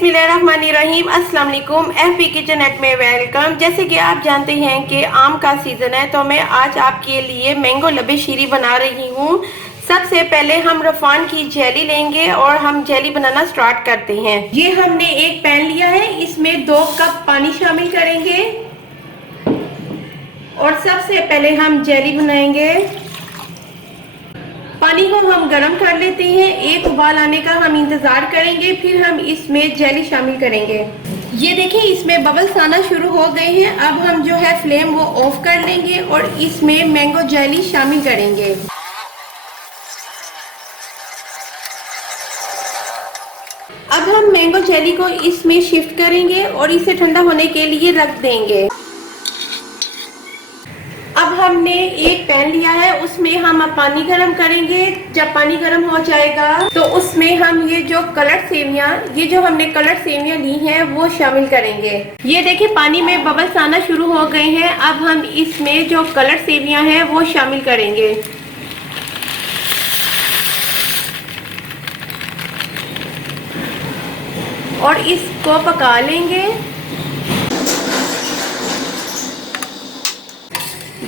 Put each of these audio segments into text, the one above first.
बिस्मिल्लाहिर्रहमानिर्रहीम। अस्सलाम वालेकुम। एफबी किचन एट में वेलकम। जैसे कि आप जानते हैं कि आम का सीज़न है, तो मैं आज आपके लिए मैंगो लबे शीरी बना रही हूँ। सबसे पहले हम रफान की जेली लेंगे और हम जेली बनाना स्टार्ट करते हैं। ये हमने एक पैन लिया है, इसमें 2 कप पानी शामिल करेंगे और सबसे पहले हम जेली बनाएंगे। पानी को हम गर्म कर लेते हैं। एक उबाल आने का हम इंतजार करेंगे, फिर हम इसमें जेली शामिल करेंगे। ये देखिए, इसमें बबल्स आना शुरू हो गए हैं। अब हम जो है फ्लेम वो ऑफ कर लेंगे और इसमें मैंगो जेली शामिल करेंगे। अब हम मैंगो जेली को इसमें शिफ्ट करेंगे और इसे ठंडा होने के लिए रख देंगे। अब हमने एक पैन लिया है, उसमें हम अब पानी गरम करेंगे। जब पानी गरम हो जाएगा तो उसमें हम ये जो कलर्ड सेवियां, ये जो हमने कलर्ड सेवियां ली हैं वो शामिल करेंगे। ये देखिए, पानी में बबल्स आना शुरू हो गए हैं। अब हम इसमें जो कलर्ड सेवियां हैं वो शामिल करेंगे और इसको पका लेंगे।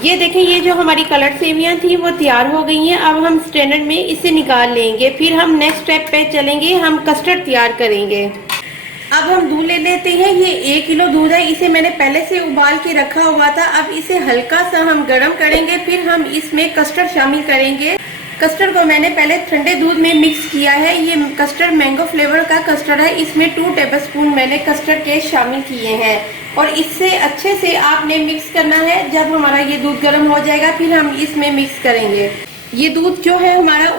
ये देखिए, ये जो हमारी कलर्ड सेवियां थी वो तैयार हो गई हैं। अब हम स्ट्रेनर में इसे निकाल लेंगे। फिर हम नेक्स्ट स्टेप पे चलेंगे, हम कस्टर्ड तैयार करेंगे। अब हम दूध ले लेते हैं। ये 1 किलो दूध है, इसे मैंने पहले से उबाल के रखा हुआ था। अब इसे हल्का सा हम गर्म करेंगे, फिर हम इसमें कस्टर्ड शामिल करेंगे। कस्टर्ड को मैंने पहले ठंडे दूध में मिक्स किया है। ये कस्टर्ड मैंगो फ्लेवर का कस्टर्ड है। इसमें 2 टेबलस्पून मैंने कस्टर्ड के शामिल किए हैं और इससे अच्छे से आपने मिक्स करना है। जब हमारा ये दूध गर्म हो जाएगा फिर हम इसमें मिक्स करेंगे। ये दूध जो है हमारा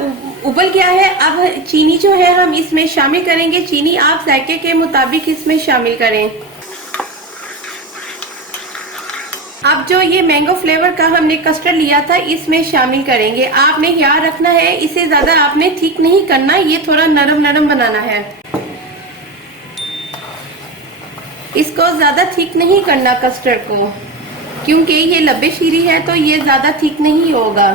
उबल गया है। अब चीनी जो है हम इसमें शामिल करेंगे। चीनी आप जायके के मुताबिक इसमें शामिल करें। अब जो ये मैंगो फ्लेवर का हमने कस्टर्ड लिया था इसमें शामिल करेंगे। आपने याद रखना है, इसे ज्यादा आपने थिक नहीं करना, ये थोड़ा नरम नरम बनाना है। इसको ज्यादा थिक नहीं करना कस्टर्ड को, क्योंकि ये लबे शीरी है तो ये ज्यादा थिक नहीं होगा।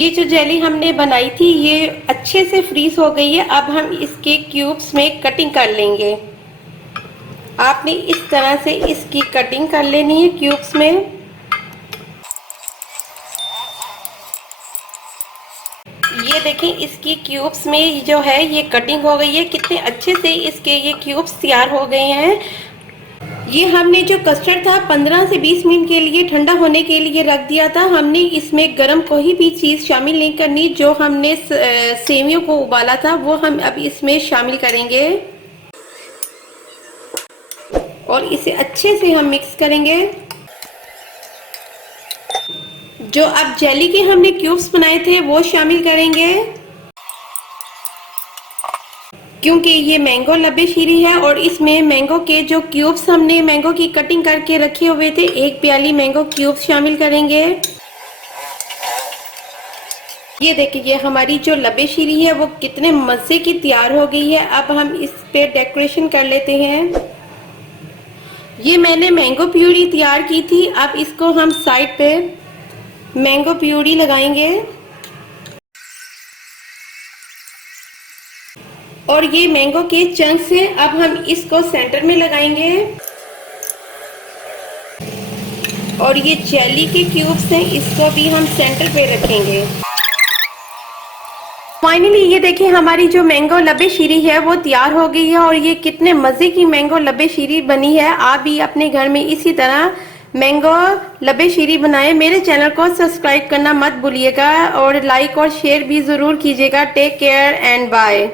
ये जो जेली हमने बनाई थी ये अच्छे से फ्रीज हो गई है। अब हम इसके क्यूब्स में कटिंग कर लेंगे। आपने इस तरह से इसकी कटिंग कर लेनी है क्यूब्स में। ये देखें, इसकी क्यूब्स में जो है ये कटिंग हो गई है। कितने अच्छे से इसके ये क्यूब्स तैयार हो गए हैं। ये हमने जो कस्टर्ड था 15 से 20 मिनट के लिए ठंडा होने के लिए रख दिया था। हमने इसमें गरम कोई भी चीज़ शामिल नहीं करनी। जो हमने सेवियों को उबाला था वो हम अब इसमें शामिल करेंगे और इसे अच्छे से हम मिक्स करेंगे। जो अब जेली के हमने क्यूब्स बनाए थे वो शामिल करेंगे, क्योंकि ये मैंगो लबे शीरी है और इसमें मैंगो के जो क्यूब्स हमने मैंगो की कटिंग करके रखे हुए थे, 1 प्याली मैंगो क्यूब्स शामिल करेंगे। ये देखिए, ये हमारी जो लबे शीरी है वो कितने मजे की तैयार हो गई है। अब हम इस पे डेकोरेशन कर लेते हैं। ये मैंने मैंगो प्यूरी तैयार की थी। अब इसको हम साइड पे मैंगो प्यूरी लगाएंगे और ये मैंगो के चंक्स हैं। अब हम इसको सेंटर में लगाएंगे और ये जेली के क्यूब्स हैं, इसको भी हम सेंटर पे रखेंगे। फाइनली ये देखिए, हमारी जो मैंगो लबे शीरी है वो तैयार हो गई है और ये कितने मजे की मैंगो लबे शीरी बनी है। आप भी अपने घर में इसी तरह मैंगो लबे शीरी बनाएं। मेरे चैनल को सब्सक्राइब करना मत भूलिएगा और लाइक और शेयर भी जरूर कीजिएगा। Take care and bye.